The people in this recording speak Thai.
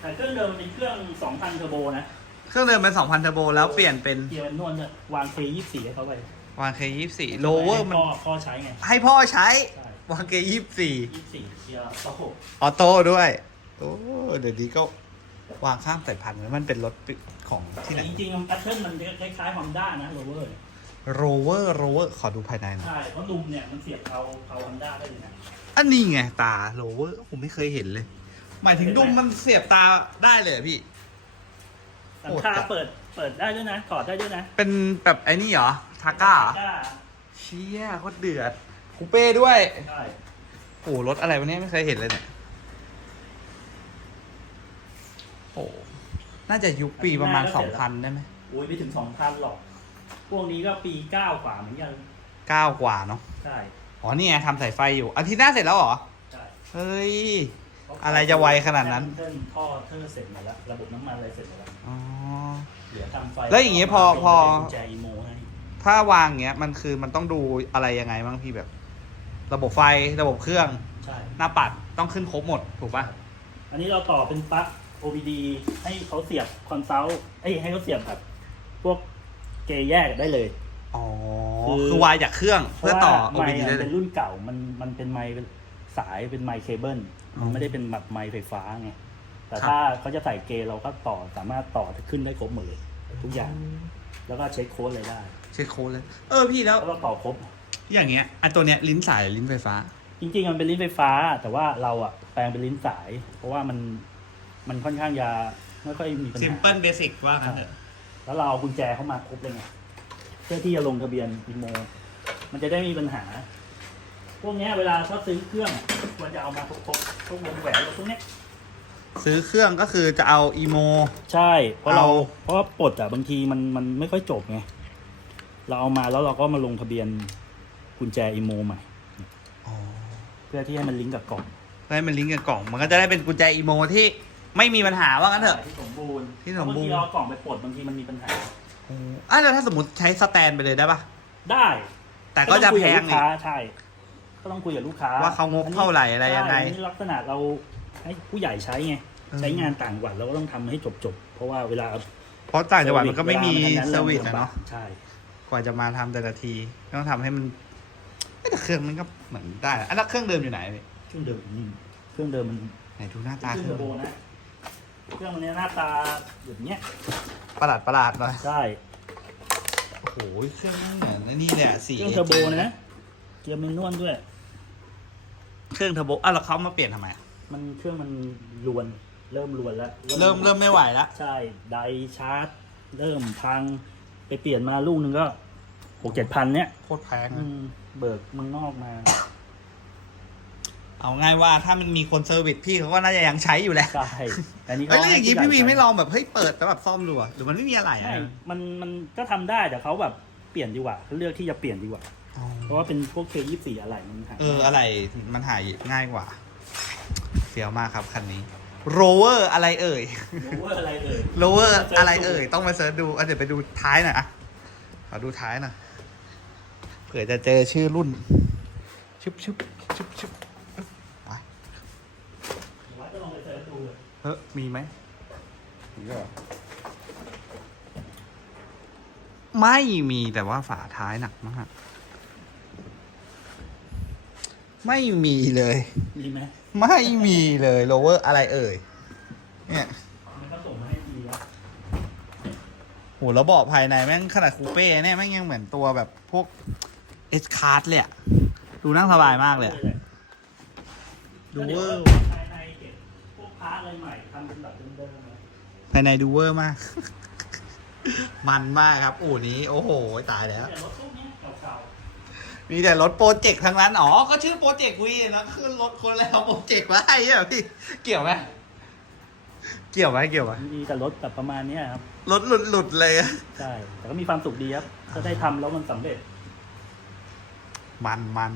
แต่เครื่องเดิมมันเป็นเครื่อง 2,000เทอร์โบนะ เครื่องเดิมเป็น 2,000เทอร์โบแล้วเปลี่ยนเป็นเกียร์มันนวลเนี่ยวาง K24 ให้เขาไปวางเคยี่สี่โลเวอร์มันพ่อพ่อใช้ไง ให้พ่อใช้ ใช่ วางเคยี่สี่24เกียร์โอ้โหออโต้ด้วย โอ้เดี๋ยวนี้ก็วางข้ามสายพันธุ์แล้วมันเป็นรถของที่ไหนจริงๆแพทเทิร์นมันคล้ายๆฮอนด้านะโรเวอร์ โรเวอร์โรเวอร์ขอดูภายในหน่อยใช่ เพราะลุมเนี่ยมันเสียบเอาเอาฮอนด้าได้เลยนะอันนี้ไงตาโรเวอร์ผมไม่เคยเห็นเลย หมายถึงดุมมันเสียบตาได้เลยเหรอพี่ หลังคาเปิดเปิดได้ด้วยนะถอดได้ด้วยนะเป็นแบบไอ้นี่เหรอทาก้าเหรอก้าเชี่ยโคตรเดือดคูเป้ด้วย ใช่โอ้โหรถอะไรวะเนี่ยไม่เคยเห็นเลยเนี่ยโอ้น่าจะยุคปีประมาณสองพันได้ไหมโอ้ยไม่ถึงสองพันหรอก พวกนี้ก็ปีเก้ากว่าเหมือนกันเก้ากว่าเนาะใช่ อ๋อนี่ไงทำสายไฟอยู่อาทิตย์หน้าเสร็จแล้วเหรอ ใช่ เฮ้ย อะไรจะไวขนาดนั้น เทิร์นท่อเทิร์นเสร็จหมดแล้วระบบน้ำมันอะไรเสร็จหมดแล้วอ๋อ เหลือทำไฟแล้วอย่างงี้พอพอ กุญแจอีโมให้ถ้าวางเงี้ยมันคือมันต้องดูอะไรยังไงบ้างพี่แบบ ระบบไฟระบบเครื่อง ใช่ หน้าปัดต้องขึ้นครบหมดถูกปะอันนี้เราต่อเป็นปลั๊ก OBD ให้เขาเสียบคอนซัลท์เอ้ยให้เขาเสียบแบบพวกเกย์แยกได้เลย อ๋อ คือ คือวายจากเครื่องเพื่อต่อ พราะว่า OBD ไมค์ได้อะเลเป็ยนรุ่นเก่ามันมันเป็นไมค์เป็น สายเป็นไมค์เคเบิลอ๋อมันไม่ได้เป็นแบบไมค์ไฟฟ้าไงแต่ครับถ้าเขาจะใส่เกย์เราก็ต่อสามารถต่อขึ้นได้ครบหมดเลย ทุกอย่าง แล้วก็เช็คโค้ดเลยได้ เช็คโค้ดเลย เออพี่แล้วแล้วเราต่อครบ อย่างเงี้ยอันตัวเนี้ยลิ้นสายหรือลิ้นไฟฟ้า จริงๆมันเป็นลิ้นไฟฟ้า แต่ว่าเราอะแปลงเป็นลิ้นสาย เพราะว่ามันมันค่อนข้างจะไม่ค่อยมีปัญหา simple basic ว่ากันเถอะแล้วเราเอากุญแจเข้ามาครบเลยไงเพื่อที่จะลงทะเบียนอีโม มันจะได้ไม่มีปัญหา พวกเนี้ยเวลาถ้าซื้อเครื่องควรจะเอามาครบๆพวกวงแหวนพวกเนี้ยซื้อเครื่องก็คือจะเอาอีโม ใช่ เพราะเราเอา เพราะว่าปลดอะบางทีมันมันไม่ค่อยจบไงเราเอามาแล้วเราก็มาลงทะเบียนกุญแจอีโมใหม่เพื่อที่ให้มันลิงก์กับกล่องให้มันลิงก์กับกล่อง มันก็จะได้เป็นกุญแจอีโมที่ไม่มีปัญหาว่างั้นเถอะ ที่สมบูรณ์ที่สมบูรณ์ บางทีเราเอากล่องไปปลดบางทีมันมีปัญหา อะแล้วถ้าสมมติใช้สแตนไปเลยได้ปะได้แต่ก็จะต้องคุยแพกับงลูกอีกค้าใช่ ก็ต้องคุยกับลูกค้าว่าเขางบเท่าไหร่อะไรยังไงใช่อันนี้ลักษณะเราให้ผู้ใหญ่ใช้ไงอืมใช้งานต่างจังหวัดเราก็ต้องทำให้จบๆเพราะว่าเวลาเพราะต่างจังหวัดมันก็ไม่มีวลาเซอร์วิสลำอะบาเนาะกใช่ กว่าจะมาทำแต่ละทีต้องทำให้มันเอ้ยแต่เครื่องมันก็เหมือนได้นะอันแล้วเครื่องเดิมอยู่ไหนพี่เครื่องเดิมนี่เครื่องเดิมมันไหนดูหน้าตาเคเครื่รื่อองงเทอร์โบนะเครื่องมันเนี้ยหน้าตาแบบเนี้ยประหลาดประหลาดหน่อย ใช่โอ้โหเครื่องมันเหมือนไอ้นี่เลยอะสีเครื่องเทอร์โบนะเกียร์แมนนวลด้วย เครื่องเทอร์โบอะแล้วเขามาเปลี่ยนทำไมอะมันเครื่องมันรวนเริ่มรวนแล้วเริ่มเริ่มไม่ไหวแล้วใช่ไดชาร์จ เริ่มพังไปเปลี่ยนมาลูกหนึ่งก็หกเจ็ดพันเนี้ยโคตรแพงอืมเบิกเมืองนอกมา เอาง่ายว่าถ้ามันมีคนเซอร์วิสพี่เขาก็น่าจะยังใช้อยู่แหละใช่แต่นี่เอ้ยแล้วอย่างนี้พี่วีให้ผู้ใหญ่ไม่ลองแบบเฮ้ยเปิดแล้วแบบซ่อมดูอะหรือมันไม่มีอะไรอะ ใช่มันมันก็ทำได้แต่เขาแบบเปลี่ยนดีกว่าเขาเลือกที่จะเปลี่ยนดีกว่าอ๋อ เพราะว่าเป็นพวกเคยี่สี่อะไรมันหายเอออะไรมันหายง่ายกว่าเฟี้ยวมากครับคันนี้โรเวอร์อะไรเอ่ยรู้ว่าอะไรเอ่ยโรเวอร์อะไรเอ่ยต้องมาเสิร์ชดูอะเดี๋ยวไปดูท้ายหน่อยอะขอดูท้ายหน่อยเผื่อจะเจอชื่อรุ่นชุบชุบชุบชุบไปว่าจะลองไปเสิร์ชดูเลยเฮ้ยมีไหมมีเหรอไม่มีแต่ว่าฝาท้ายหนักมาก ไม่มีเลย มีไหมไม่มีเลยโรเวอร์อะไรเอ่ย เนี่ยมันก็ส่งมาให้ดีแล้วโหแล้วเบาะภายในแม่งขนาดคูเป้เนี่ยแม่งยังเหมือนตัวแบบพวกเอสคาร์ดเลยอะดูนั่งสบายมากเลยอะดูเวอร์ภายในเก็บพวกพาร์ทอะไรใหม่ทำเป็นแบบเดิมๆนะภายในดูเวอร์มาก มันมากครับ อู่นี้ โอ้โห ตายแล้วแต่รถพวกเนี้ยเก่า มีแต่รถโปรเจกต์ทั้งนั้น อ๋อ ก็ชื่อโปรเจกต์วีแล้วคือรถคนแล้วโปรเจกต์ไว้อะพี่ เกี่ยวไหมเกี่ยวไหมเกี่ยวไหมๆมีแต่รถแบบประมาณเนี้ยครับ รถหลุดหลุดเลยอะใช่ แต่ก็มีความสุขดีครับ ถ้าได้ทำแล้วมันสำเร็จ มันมัน